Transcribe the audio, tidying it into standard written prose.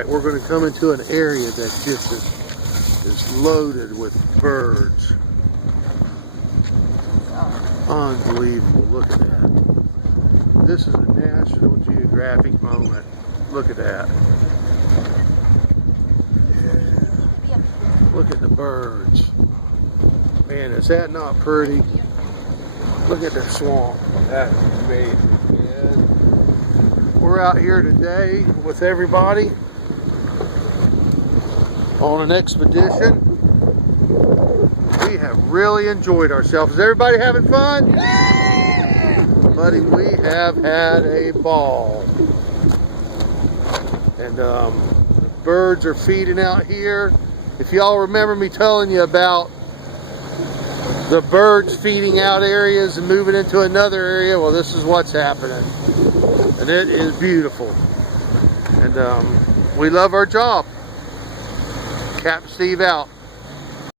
right, we're going to come into an area that just is loaded with birds. Unbelievable. Look at that. This is a National Geographic moment. Look at that. Look at the birds. Man, is that not pretty? Look at the swamp. That's amazing, man. We're out here today with everybody on an expedition. We have really enjoyed ourselves. Is everybody having fun? Yeah! Buddy, we have had a ball. And the birds are feeding out here. If y'all remember me telling you about the birds feeding out areas and moving into another area, well, this is what's happening. And it is beautiful. And we love our job. Captain Steve out.